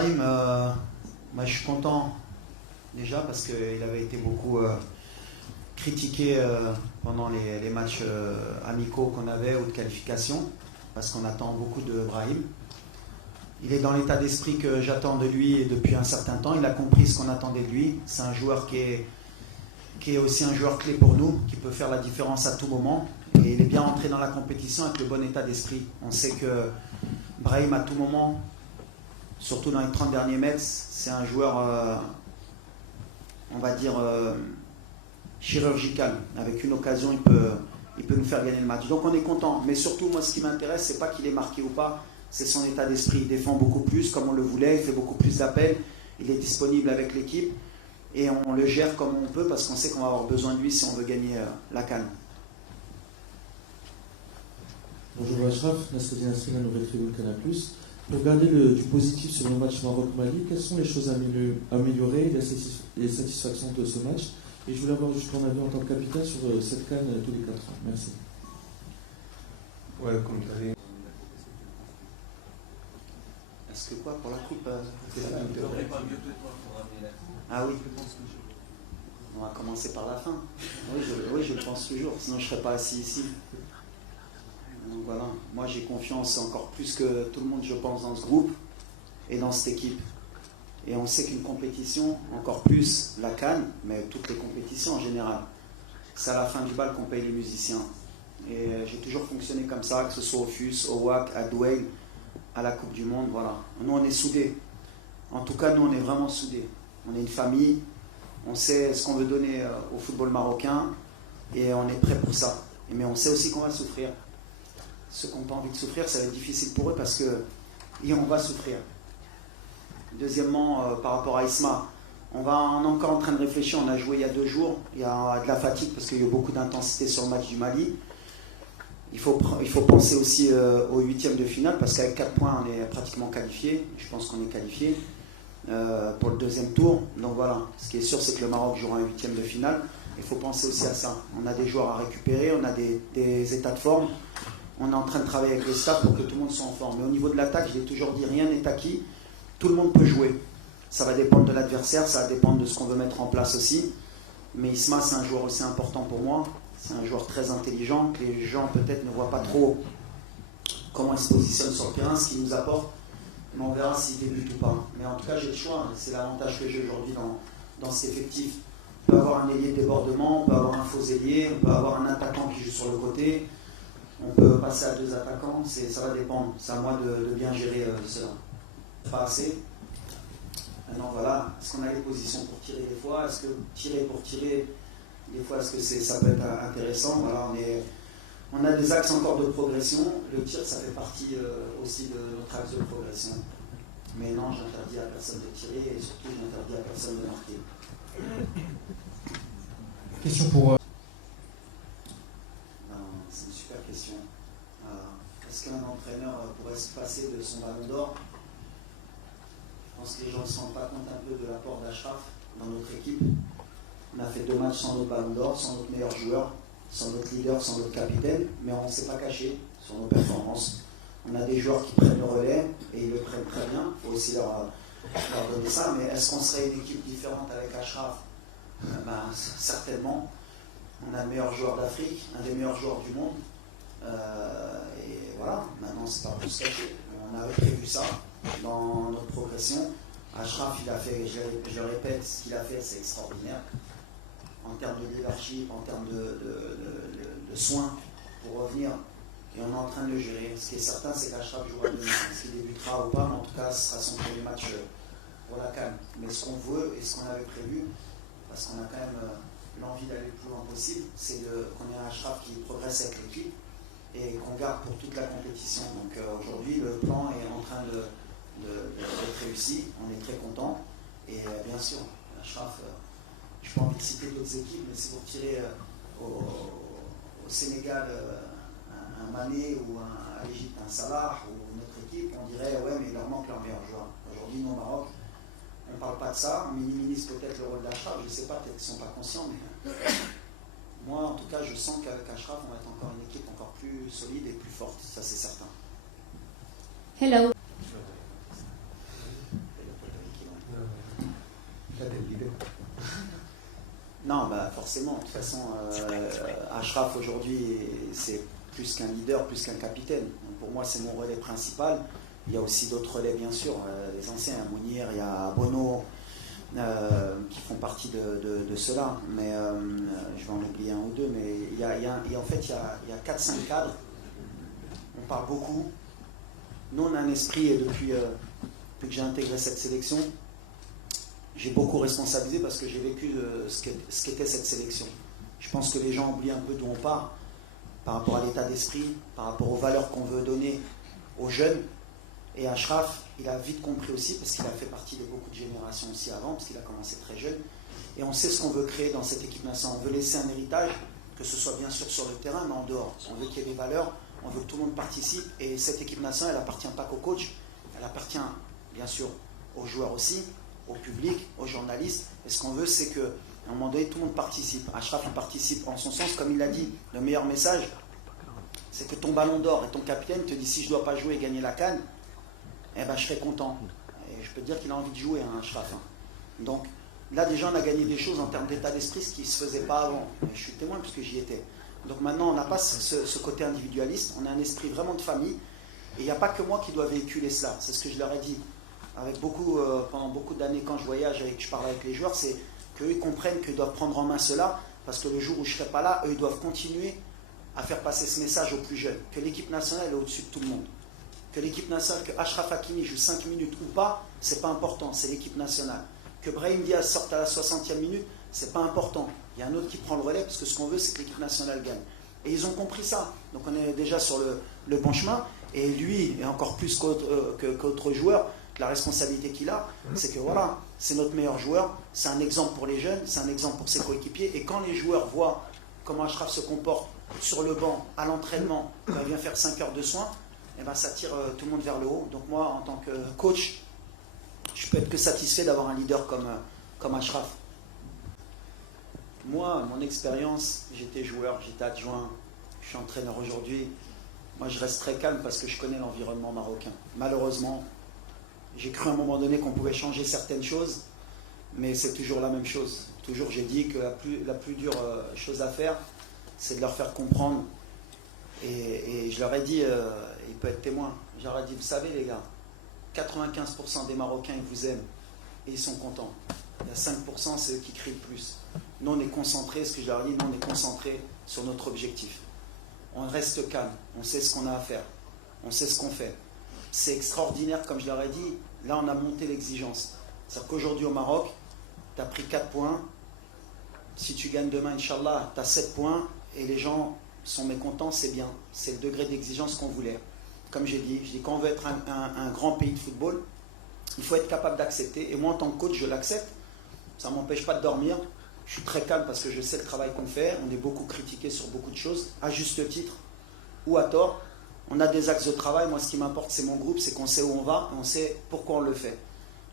Brahim, moi je suis content déjà parce qu'il avait été beaucoup critiqué pendant les matchs amicaux qu'on avait ou de qualification, parce qu'on attend beaucoup de Brahim. Il est dans l'état d'esprit que j'attends de lui depuis un certain temps. Il a compris ce qu'on attendait de lui. C'est un joueur qui est aussi un joueur clé pour nous, qui peut faire la différence à tout moment. Et il est bien entré dans la compétition avec le bon état d'esprit. On sait que Brahim, à tout moment, surtout dans les 30 derniers mètres, c'est un joueur, on va dire, chirurgical. Avec une occasion, il peut nous faire gagner le match. Donc on est content. Mais surtout, moi, ce qui m'intéresse, c'est pas qu'il est marqué ou pas, c'est son état d'esprit. Il défend beaucoup plus, comme on le voulait, il fait beaucoup plus d'appels, il est disponible avec l'équipe, et on le gère comme on peut, parce qu'on sait qu'on va avoir besoin de lui si on veut gagner la CAN. Bonjour Achraf, Nasreddin Asri, la nouvelle tribune Canal+. Pour garder du positif sur le match Maroc-Mali, quelles sont les choses à améliorer, les satisfactions de ce match? Et je voulais avoir juste ton avis en tant que capitaine sur cette CAN tous les 4 ans. Merci. Ouais, comme tu as dit. Est-ce que quoi pour la coupe Ah oui. On va commencer par la fin. Oui, je le pense toujours, sinon je ne serais pas assis ici. Donc voilà, moi j'ai confiance encore plus que tout le monde, je pense, dans ce groupe et dans cette équipe. Et on sait qu'une compétition, encore plus la CAN, mais toutes les compétitions en général, c'est à la fin du bal qu'on paye les musiciens. Et j'ai toujours fonctionné comme ça, que ce soit au FUS, au WAC, à Douai, à la Coupe du Monde, voilà. Nous on est soudés. En tout cas, nous on est vraiment soudés. On est une famille, on sait ce qu'on veut donner au football marocain et on est prêt pour ça. Mais on sait aussi qu'on va souffrir. Ceux qui n'ont pas envie de souffrir, ça va être difficile pour eux parce qu'on va souffrir. Deuxièmement, par rapport à Isma, on est encore en train de réfléchir. On a joué il y a 2 jours. Il y a de la fatigue parce qu'il y a eu beaucoup d'intensité sur le match du Mali. Il faut penser aussi aux 8e de finale parce qu'avec 4 points, on est pratiquement qualifié. Je pense qu'on est qualifié pour le 2e tour. Donc voilà, ce qui est sûr, c'est que le Maroc jouera un 8e de finale. Il faut penser aussi à ça. On a des joueurs à récupérer, on a des états de forme. On est en train de travailler avec les staffs pour que tout le monde soit en forme. Mais au niveau de l'attaque, je l'ai toujours dit, rien n'est acquis. Tout le monde peut jouer. Ça va dépendre de l'adversaire, ça va dépendre de ce qu'on veut mettre en place aussi. Mais Isma, c'est un joueur aussi important pour moi. C'est un joueur très intelligent, que les gens peut-être ne voient pas trop comment il se positionne sur le terrain, ce qu'il nous apporte. Mais on verra s'il débute ou pas. Mais en tout cas, j'ai le choix. C'est l'avantage que j'ai aujourd'hui dans cet effectif. On peut avoir un ailier de débordement, on peut avoir un faux ailier, on peut avoir un attaquant qui joue sur le côté. On peut passer à 2 attaquants, ça va dépendre. C'est à moi de bien gérer cela. Pas assez. Maintenant voilà, est-ce qu'on a les positions pour tirer des fois? Est-ce que tirer pour tirer, des fois, est-ce que ça peut être intéressant? Voilà, on a des axes encore de progression. Le tir, ça fait partie aussi de notre axe de progression. Mais non, j'interdis à personne de tirer et surtout, j'interdis à personne de marquer. Question pour... C'est une super question. Est-ce qu'un entraîneur pourrait se passer de son ballon d'or? Je pense que les gens ne se rendent pas compte un peu de l'apport d'Achraf dans notre équipe. On a fait 2 matchs sans notre ballon d'or, sans notre meilleur joueur, sans notre leader, sans notre capitaine, mais on ne s'est pas caché sur nos performances. On a des joueurs qui prennent le relais et ils le prennent très bien. Il faut aussi leur donner ça. Mais est-ce qu'on serait une équipe différente avec Achraf? Certainement. On a le meilleur joueur d'Afrique, un des meilleurs joueurs du monde. Et voilà, maintenant c'est pas plus caché. On avait prévu ça dans notre progression. Achraf, il a fait, je le répète, ce qu'il a fait, c'est extraordinaire. En termes de leadership, en termes de soins pour revenir. Et on est en train de le gérer. Ce qui est certain, c'est qu'Achraf jouera demain. Est-ce qu'il débutera ou pas, mais en tout cas, ce sera son premier match pour la CAN. Mais ce qu'on veut et ce qu'on avait prévu, parce qu'on a quand même l'envie d'aller le plus loin possible, c'est qu'on ait un Achraf qui progresse avec l'équipe et qu'on garde pour toute la compétition. Donc aujourd'hui, le plan est en train d'être réussi, on est très content. Et bien sûr, Achraf, je n'ai pas envie de citer d'autres équipes, mais c'est pour tirer au Sénégal un Mané ou à l'Égypte un Salah ou notre équipe, on dirait ouais, mais il leur manque leur meilleur joueur. Aujourd'hui, nous au Maroc, on ne parle pas de ça, on minimise peut-être le rôle d'Achraf, je ne sais pas, peut-être qu'ils ne sont pas conscients, mais moi en tout cas je sens qu'avec Achraf on va être encore une équipe encore plus solide et plus forte, ça c'est certain. Hello. forcément. De toute façon, Achraf aujourd'hui, c'est plus qu'un leader, plus qu'un capitaine. Donc pour moi, c'est mon relais principal. Il y a aussi d'autres relais, bien sûr, les anciens, il y a Mounir, il y a Bono, qui font partie de cela. Mais je vais en oublier un ou deux. Mais en fait, il y a 4-5 cadres. On parle beaucoup. Nous, on a un esprit, et depuis que j'ai intégré cette sélection, j'ai beaucoup responsabilisé parce que j'ai vécu ce qu'était cette sélection. Je pense que les gens oublient un peu d'où on part, par rapport à l'état d'esprit, par rapport aux valeurs qu'on veut donner aux jeunes. Et Achraf, il a vite compris aussi, parce qu'il a fait partie de beaucoup de générations aussi avant, parce qu'il a commencé très jeune. Et on sait ce qu'on veut créer dans cette équipe nationale. On veut laisser un héritage, que ce soit bien sûr sur le terrain, mais en dehors. On veut qu'il y ait des valeurs, on veut que tout le monde participe. Et cette équipe nationale, elle n'appartient pas qu'au coach, elle appartient bien sûr aux joueurs aussi, au public, aux journalistes. Et ce qu'on veut, c'est qu'à un moment donné, tout le monde participe. Achraf, il participe en son sens, comme il l'a dit. Le meilleur message, c'est que ton ballon d'or et ton capitaine te dit si je ne dois pas jouer et gagner la CAN, eh ben, je serai content. Et je peux te dire qu'il a envie de jouer, hein, Achraf. Donc là, déjà, on a gagné des choses en termes d'état d'esprit, ce qui ne se faisait pas avant. Et je suis témoin puisque j'y étais. Donc maintenant, on n'a pas ce côté individualiste, on a un esprit vraiment de famille. Et il n'y a pas que moi qui dois véhiculer cela. C'est ce que je leur ai dit. Pendant beaucoup d'années, quand je voyage, je parle avec les joueurs, c'est qu'eux, ils comprennent qu'ils doivent prendre en main cela, parce que le jour où je ne serai pas là, eux, ils doivent continuer à faire passer ce message aux plus jeunes. Que l'équipe nationale est au-dessus de tout le monde. Que l'équipe nationale, que Achraf Hakimi joue 5 minutes ou pas, c'est pas important, c'est l'équipe nationale. Que Brahim Diaz sorte à la 60e minute, c'est pas important. Il y a un autre qui prend le relais, parce que ce qu'on veut, c'est que l'équipe nationale gagne. Et ils ont compris ça. Donc on est déjà sur le bon chemin. Et lui, et encore plus qu'autre joueur, la responsabilité qu'il a, c'est que voilà, c'est notre meilleur joueur, c'est un exemple pour les jeunes, c'est un exemple pour ses coéquipiers. Et quand les joueurs voient comment Achraf se comporte sur le banc, à l'entraînement, quand il vient faire 5 heures de soins, eh ben, ça tire tout le monde vers le haut. Donc moi, en tant que coach, je peux être que satisfait d'avoir un leader comme Achraf. Moi, mon expérience, j'étais joueur, j'étais adjoint, je suis entraîneur aujourd'hui. Moi, je reste très calme parce que je connais l'environnement marocain. Malheureusement, j'ai cru à un moment donné qu'on pouvait changer certaines choses, mais c'est toujours la même chose. Toujours, j'ai dit que la plus dure chose à faire, c'est de leur faire comprendre. Et je leur ai dit, il peut être témoin, je leur ai dit, vous savez les gars, 95% des Marocains, ils vous aiment et ils sont contents. Il y a 5%, c'est eux qui crient le plus. Nous, on est concentrés, ce que je leur ai dit, nous, on est concentrés sur notre objectif. On reste calme, on sait ce qu'on a à faire, on sait ce qu'on fait. C'est extraordinaire, comme je leur ai dit, là, on a monté l'exigence. C'est-à-dire qu'aujourd'hui, au Maroc, tu as pris 4 points. Si tu gagnes demain, Inch'Allah, tu as 7 points et les gens sont mécontents, c'est bien. C'est le degré d'exigence qu'on voulait. Comme j'ai dit, quand on veut être un grand pays de football, il faut être capable d'accepter. Et moi, en tant que coach, je l'accepte. Ça ne m'empêche pas de dormir. Je suis très calme parce que je sais le travail qu'on fait. On est beaucoup critiqué sur beaucoup de choses, à juste titre ou à tort. On a des axes de travail. Moi, ce qui m'importe, c'est mon groupe, c'est qu'on sait où on va, on sait pourquoi on le fait.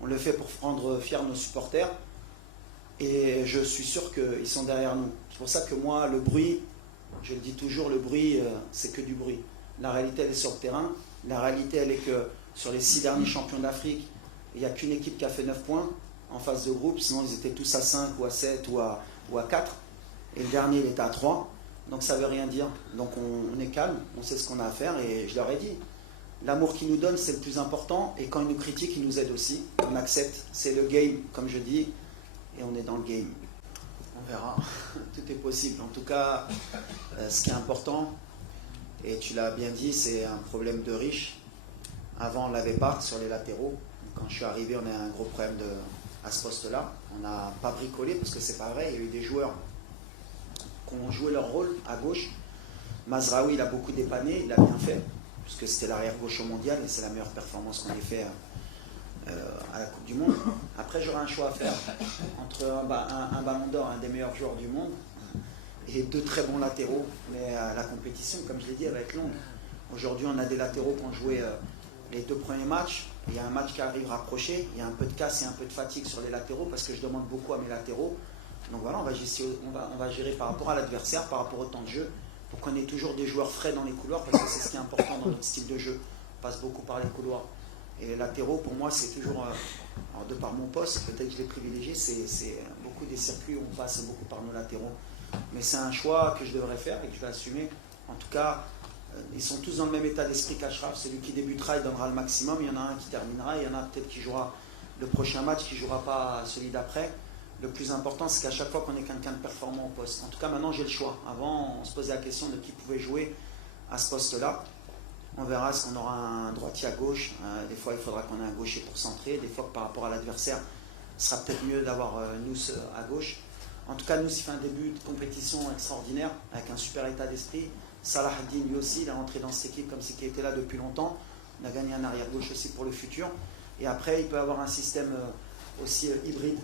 On le fait pour rendre fiers nos supporters. Et je suis sûr qu'ils sont derrière nous. C'est pour ça que moi, le bruit, je le dis toujours, le bruit, c'est que du bruit. La réalité, elle est sur le terrain. La réalité, elle est que sur les 6 derniers champions d'Afrique, il n'y a qu'une équipe qui a fait 9 points en phase de groupe. Sinon, ils étaient tous à 5 ou à 7 ou à 4. Et le dernier, il était à 3. Donc, ça ne veut rien dire. Donc, on est calme, on sait ce qu'on a à faire. Et je leur ai dit, l'amour qu'ils nous donnent, c'est le plus important. Et quand ils nous critiquent, ils nous aident aussi. On accepte. C'est le game, comme je dis. Et on est dans le game. On verra. Tout est possible. En tout cas, ce qui est important, et tu l'as bien dit, c'est un problème de riches. Avant, on ne l'avait pas sur les latéraux. Quand je suis arrivé, on a un gros problème à ce poste-là. On n'a pas bricolé parce que c'est pas vrai. Il y a eu des joueurs qui ont joué leur rôle à gauche. Mazraoui, il a beaucoup dépanné, il a bien fait, puisque c'était l'arrière gauche au mondial et c'est la meilleure performance qu'on ait fait à la Coupe du Monde. Après, j'aurai un choix à faire entre un ballon d'or, un des meilleurs joueurs du monde, et 2 très bons latéraux. Mais la compétition, comme je l'ai dit, elle va être longue. Aujourd'hui, on a des latéraux qui ont joué les 2 premiers matchs. Il y a un match qui arrive rapproché. Il y a un peu de casse et un peu de fatigue sur les latéraux parce que je demande beaucoup à mes latéraux. Donc voilà, on va gérer par rapport à l'adversaire, par rapport au temps de jeu, pour qu'on ait toujours des joueurs frais dans les couloirs parce que c'est ce qui est important dans notre style de jeu. On passe beaucoup par les couloirs. Et les latéraux, pour moi, c'est toujours, alors de par mon poste, peut-être que je l'ai privilégié, c'est beaucoup des circuits où on passe beaucoup par nos latéraux. Mais c'est un choix que je devrais faire et que je vais assumer. En tout cas, ils sont tous dans le même état d'esprit qu'Achraf. Celui qui débutera, il donnera le maximum. Il y en a un qui terminera. Il y en a peut-être qui jouera le prochain match, qui ne jouera pas celui d'après. Le plus important, c'est qu'à chaque fois qu'on ait quelqu'un de performant au poste. En tout cas, maintenant, j'ai le choix. Avant, on se posait la question de qui pouvait jouer à ce poste-là. On verra, est-ce qu'on aura un droitier à gauche. Des fois, il faudra qu'on ait un gaucher pour centrer. Des fois, par rapport à l'adversaire, ce sera peut-être mieux d'avoir Nous à gauche. En tout cas, Nous, il fait un début de compétition extraordinaire, avec un super état d'esprit. Salah Ad-Din, lui aussi, il est rentré dans cette équipe comme c'est qu'il était là depuis longtemps. On a gagné un arrière-gauche aussi pour le futur. Et après, il peut avoir un système aussi hybride.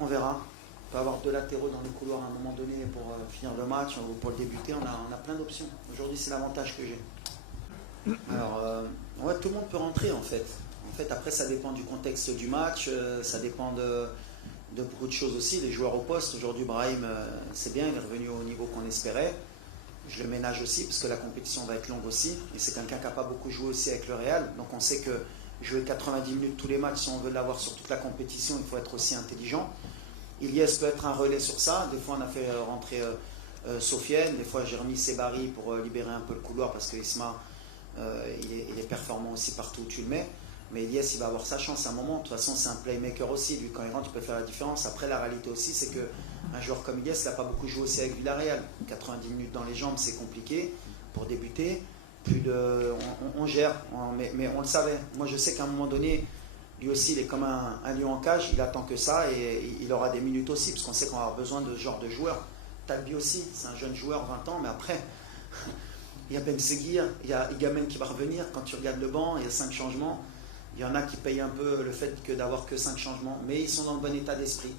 On verra. On peut avoir deux latéraux dans le couloir à un moment donné pour finir le match ou pour le débuter. On a plein d'options. Aujourd'hui, c'est l'avantage que j'ai. Alors, ouais, tout le monde peut rentrer en fait. En fait, après, ça dépend du contexte du match, ça dépend de beaucoup de choses aussi. Les joueurs au poste, aujourd'hui, Brahim, c'est bien, il est revenu au niveau qu'on espérait. Je le ménage aussi parce que la compétition va être longue aussi. Et c'est quelqu'un qui n'a pas beaucoup joué aussi avec le Real. Donc, on sait que jouer 90 minutes tous les matchs, si on veut l'avoir sur toute la compétition, il faut être aussi intelligent. Ilyes peut être un relais sur ça. Des fois, on a fait rentrer Sofiane. Des fois, j'ai remis Sebari pour libérer un peu le couloir parce que Isma, il est performant aussi partout où tu le mets. Mais Ilyes, il va avoir sa chance à un moment. De toute façon, c'est un playmaker aussi. Lui, quand il rentre, il peut faire la différence. Après, la réalité aussi, c'est qu'un joueur comme Ilyes, il n'a pas beaucoup joué aussi avec Villarreal. 90 minutes dans les jambes, c'est compliqué pour débuter. On gère, mais on le savait. Moi, je sais qu'à un moment donné, lui aussi, il est comme un lion en cage. Il attend que ça et il aura des minutes aussi, parce qu'on sait qu'on va avoir besoin de ce genre de joueur. Talbi aussi, c'est un jeune joueur, 20 ans, mais après, il y a Ben Seguir, il y a Igamen qui va revenir. Quand tu regardes le banc, il y a 5 changements. Il y en a qui payent un peu le fait d'avoir que 5 changements, mais ils sont dans le bon état d'esprit.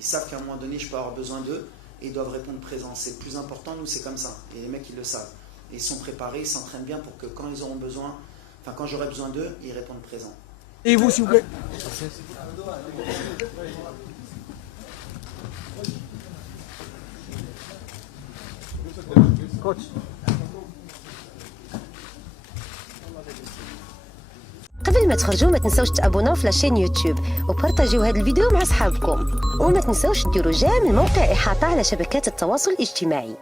Ils savent qu'à un moment donné, je peux avoir besoin d'eux et ils doivent répondre présent. C'est le plus important, nous, c'est comme ça. Et les mecs, ils le savent. Et ils sont préparés, ils s'entraînent bien pour que quand ils auront besoin, enfin quand j'aurai besoin d'eux, ils répondent présent. Et vous, s'il vous plaît. Coach. قبل ما تخرجوا ما تنسوش تابوناو في لاشين يوتيوب وبارطاجيو هذا الفيديو مع اصحابكم وما تنسوش ديروا جيم الموقع إحاطة على شبكات التواصل الاجتماعي.